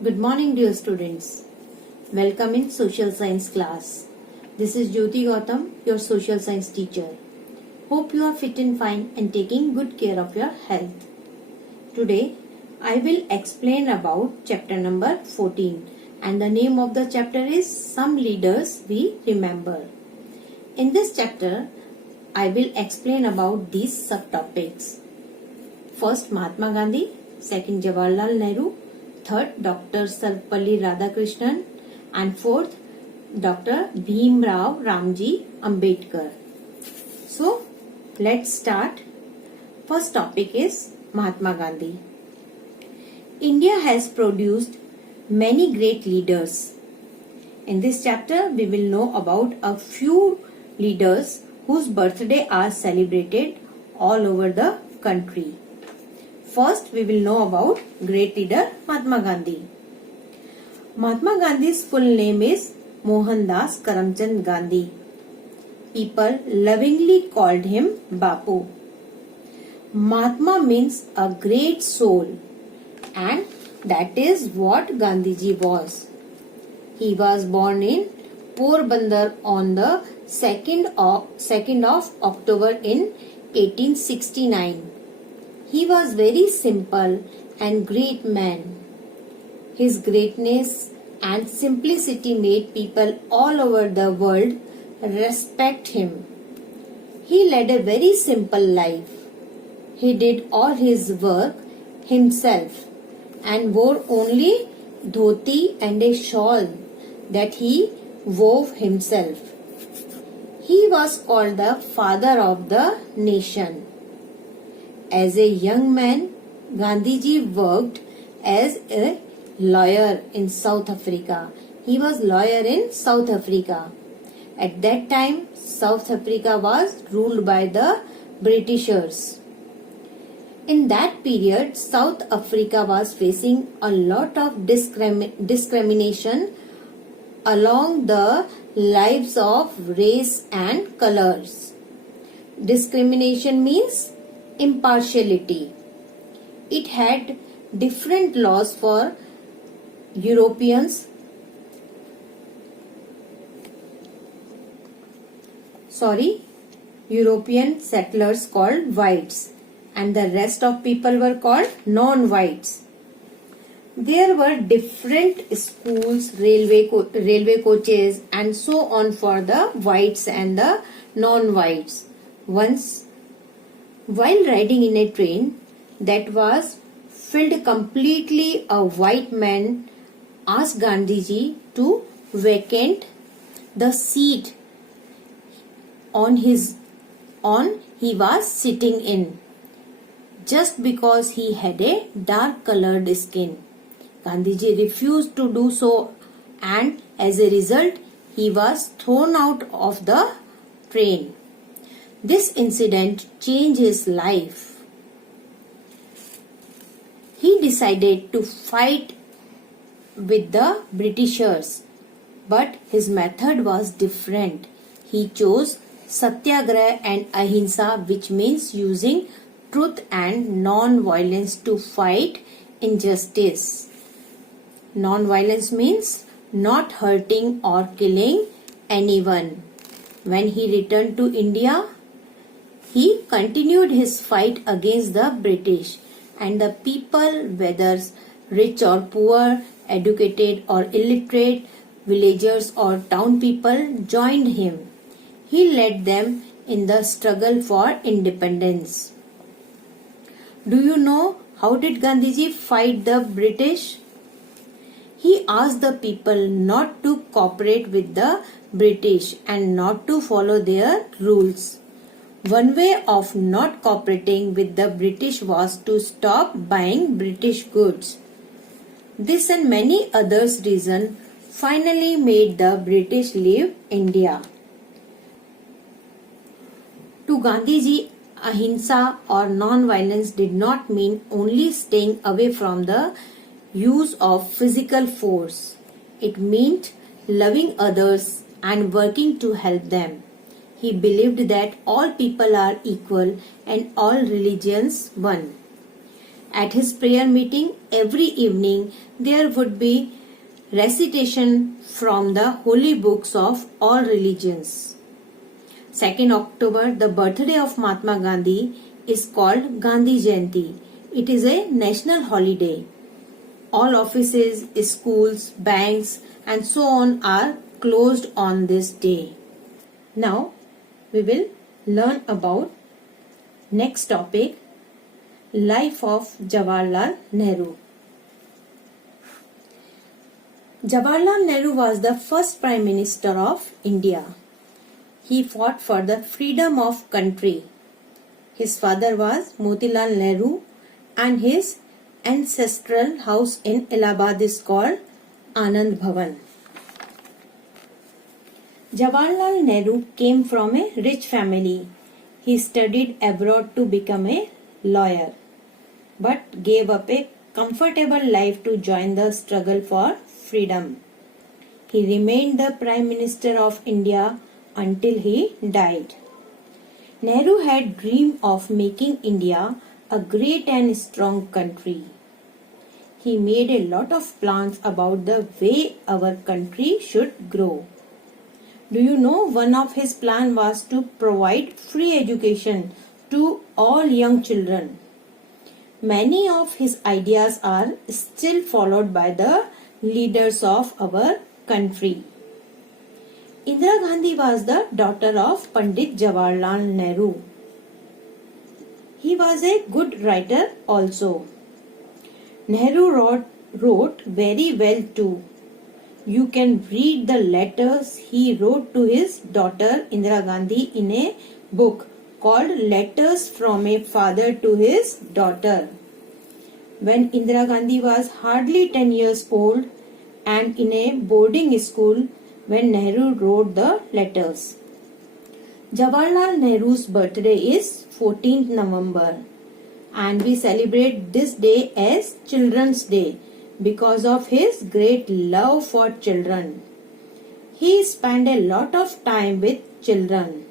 Good morning, dear students. Welcome in social science class. This is Jyoti Gautam, your social science teacher. Hope you are fit and fine and taking good care of your health. Today, I will explain about chapter number 14 and the name of the chapter is Some Leaders We Remember. In this chapter, I will explain about these subtopics. First, Mahatma Gandhi. Second, Jawaharlal Nehru. Third, Dr. Sarvepalli Radhakrishnan, and fourth, Dr. Bhim Rao Ramji Ambedkar. So, let's start. First topic is Mahatma Gandhi. India has produced many great leaders. In this chapter, we will know about a few leaders whose birthday are celebrated all over the country. First, we will know about great leader Mahatma Gandhi. Mahatma Gandhi's full name is Mohandas Karamchand Gandhi. People lovingly called him Bapu. Mahatma means a great soul, and that is what Gandhiji was. He was born in Porbandar on the 2nd of October in 1869. He was very simple and great man. His greatness and simplicity made people all over the world respect him. He led a very simple life. He did all his work himself and wore only dhoti and a shawl that he wove himself. He was called the father of the nation. As a young man, Gandhiji worked as a lawyer in South Africa. He was lawyer in South Africa. At that time, South Africa was ruled by the Britishers. In that period, South Africa was facing a lot of discrimination along the lines of race and colors. Discrimination means impartiality. It had different laws for European settlers called whites, and the rest of people were called non-whites. There were different schools, railway coaches, and so on for the whites and the non-whites. Once, while riding in a train that was filled completely, a white man asked Gandhiji to vacate the seat he was sitting in, just because he had a dark colored skin. Gandhiji refused to do so, and as a result he was thrown out of the train. This incident changed his life. He decided to fight with the Britishers, but his method was different. He chose Satyagraha and Ahimsa, which means using truth and non-violence to fight injustice. Non-violence means not hurting or killing anyone. When he returned to India, he continued his fight against the British, and the people, whether rich or poor, educated or illiterate, villagers or town people, joined him. He led them in the struggle for independence. Do you know how did Gandhiji fight the British? He asked the people not to cooperate with the British and not to follow their rules. One way of not cooperating with the British was to stop buying British goods. This and many others reasons finally made the British leave India. To Gandhiji, ahimsa or non-violence did not mean only staying away from the use of physical force. It meant loving others and working to help them. He believed that all people are equal and all religions one. At his prayer meeting every evening there would be recitation from the holy books of all religions. 2nd October, the birthday of Mahatma Gandhi, is called Gandhi Jayanti. It is a national holiday. All offices, schools, banks and so on are closed on this day. Now we will learn about next topic, life of Jawaharlal Nehru. Jawaharlal Nehru was the first Prime Minister of India. He fought for the freedom of country. His father was Motilal Nehru and his ancestral house in Allahabad is called Anand Bhavan. Jawaharlal Nehru came from a rich family. He studied abroad to become a lawyer, but gave up a comfortable life to join the struggle for freedom. He remained the Prime Minister of India until he died. Nehru had dreamed of making India a great and strong country. He made a lot of plans about the way our country should grow. Do you know one of his plans was to provide free education to all young children. Many of his ideas are still followed by the leaders of our country. Indira Gandhi was the daughter of Pandit Jawaharlal Nehru. He was a good writer also. Nehru wrote very well too. You can read the letters he wrote to his daughter Indira Gandhi in a book called Letters from a Father to His Daughter. When Indira Gandhi was hardly 10 years old and in a boarding school when Nehru wrote the letters. Jawaharlal Nehru's birthday is 14th November and we celebrate this day as Children's Day because of his great love for children. He spent a lot of time with children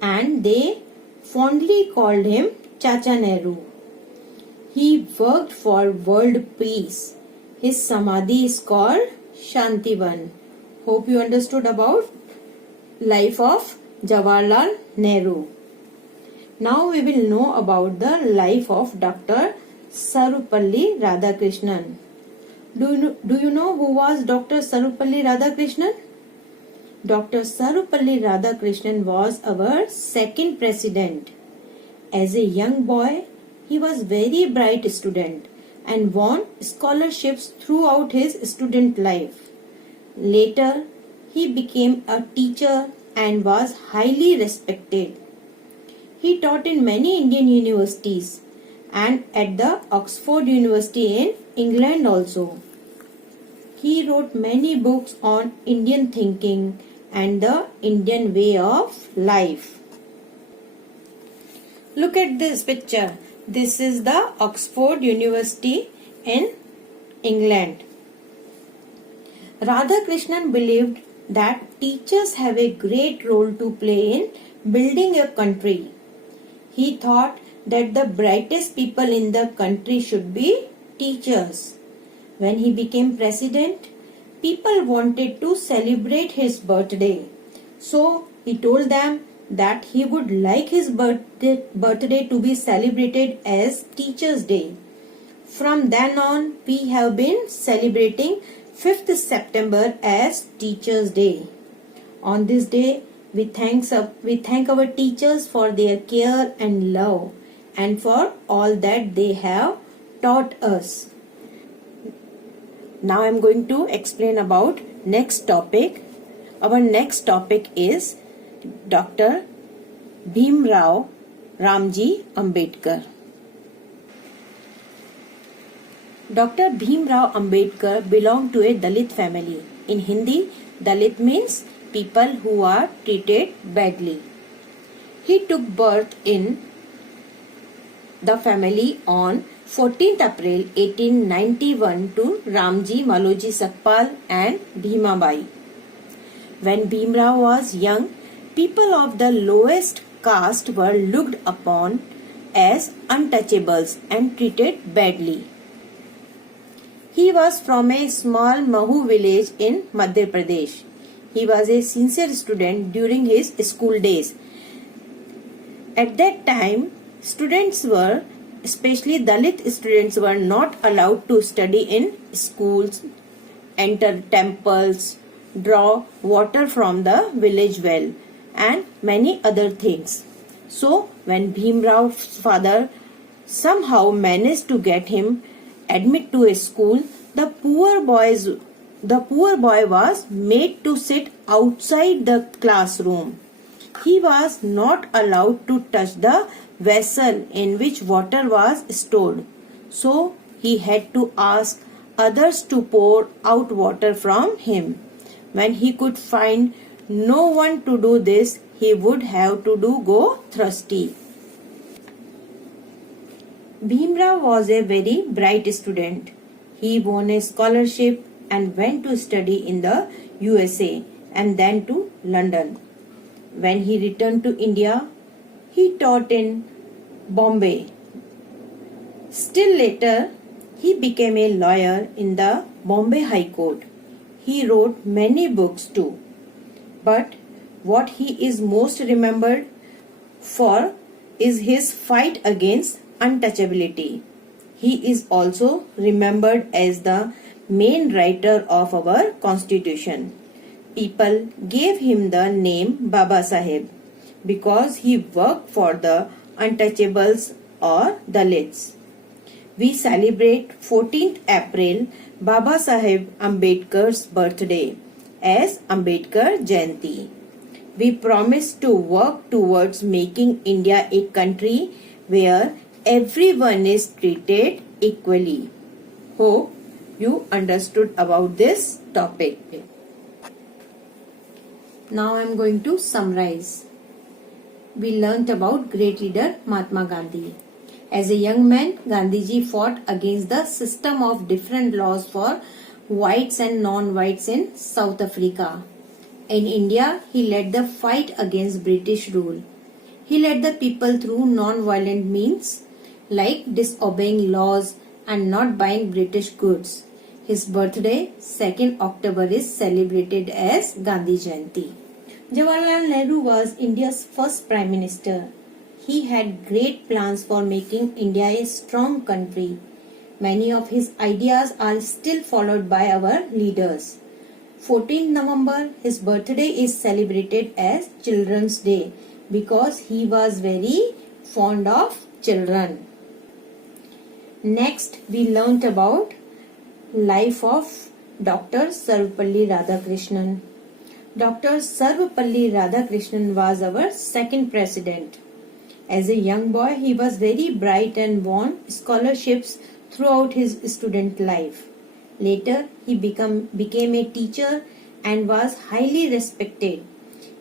and they fondly called him Chacha Nehru. He worked for world peace. His samadhi is called Shantivan. Hope you understood about life of Jawaharlal Nehru. Now we will know about the life of Dr. Sarvepalli Radhakrishnan. Do you know who was Dr. Sarvepalli Radhakrishnan? Dr. Sarvepalli Radhakrishnan was our second president. As a young boy, he was very bright student and won scholarships throughout his student life. Later, he became a teacher and was highly respected. He taught in many Indian universities and at the Oxford University in England also. He wrote many books on Indian thinking and the Indian way of life. Look at this picture. This is the Oxford University in England. Radhakrishnan believed that teachers have a great role to play in building a country. He thought that the brightest people in the country should be teachers. When he became president, people wanted to celebrate his birthday. So he told them that he would like his birthday to be celebrated as Teachers' Day. From then on, we have been celebrating 5th September as Teachers' Day. On this day, we thank our teachers for their care and love and for all that they have taught us. Now I am going to explain about next topic. Our next topic is Dr. Bhimrao Ramji Ambedkar. Dr. Bhimrao Ambedkar belonged to a Dalit family. In Hindi, Dalit means people who are treated badly. He took birth in the family on 14th April 1891 to Ramji Maloji Sakpal and Bhimabai. When Bhimrao was young, people of the lowest caste were looked upon as untouchables and treated badly. He was from a small Mahu village in Madhya Pradesh. He was a sincere student during his school days. At that time, students were, especially Dalit students, were not allowed to study in schools, enter temples, draw water from the village well, and many other things. So, when Bhimrav's father somehow managed to get him admit to a school, the poor boy was made to sit outside the classroom. He was not allowed to touch the vessel in which water was stored. So he had to ask others to pour out water from him. When he could find no one to do this, he would have to go thirsty. Bhimrao was a very bright student. He won a scholarship and went to study in the USA and then to London. When he returned to India, he taught in Bombay. Still later, he became a lawyer in the Bombay High Court. He wrote many books too. But what he is most remembered for is his fight against untouchability. He is also remembered as the main writer of our constitution. People gave him the name Baba Saheb because he worked for the untouchables or Dalits. We celebrate 14th April Baba Saheb Ambedkar's birthday as Ambedkar Jayanti. We promise to work towards making India a country where everyone is treated equally. Hope you understood about this topic. Now I am going to summarize. We learnt about great leader Mahatma Gandhi. As a young man, Gandhiji fought against the system of different laws for whites and non-whites in South Africa. In India, he led the fight against British rule. He led the people through non-violent means like disobeying laws and not buying British goods. His birthday, 2nd October, is celebrated as Gandhi Jayanti. Jawaharlal Nehru was India's first Prime Minister. He had great plans for making India a strong country. Many of his ideas are still followed by our leaders. 14th November, his birthday is celebrated as Children's Day because he was very fond of children. Next, we learnt about life of Dr. Sarvepalli Radhakrishnan. Dr. Sarvepalli Radhakrishnan was our second president. As a young boy, he was very bright and won scholarships throughout his student life. Later, he became a teacher and was highly respected.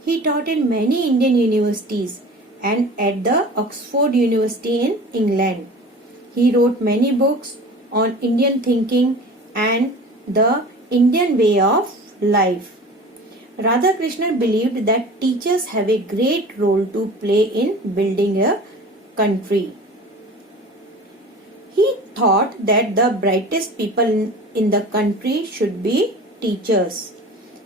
He taught in many Indian universities and at the Oxford University in England. He wrote many books on Indian thinking and the Indian way of life. Radhakrishnan believed that teachers have a great role to play in building a country. He thought that the brightest people in the country should be teachers.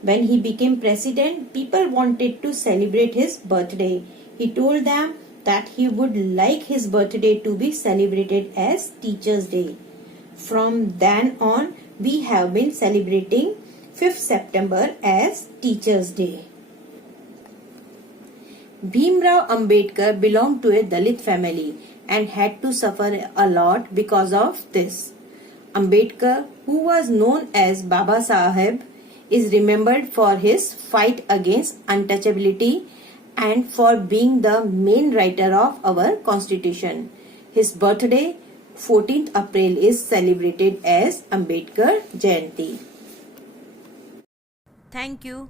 When he became president, people wanted to celebrate his birthday. He told them that he would like his birthday to be celebrated as Teachers' Day. From then on, we have been celebrating 5th September as Teachers' Day. Bhimrao Ambedkar belonged to a Dalit family and had to suffer a lot because of this. Ambedkar, who was known as Baba Saheb, is remembered for his fight against untouchability and for being the main writer of our constitution. His birthday, 14th April, is celebrated as Ambedkar Jayanti. Thank you.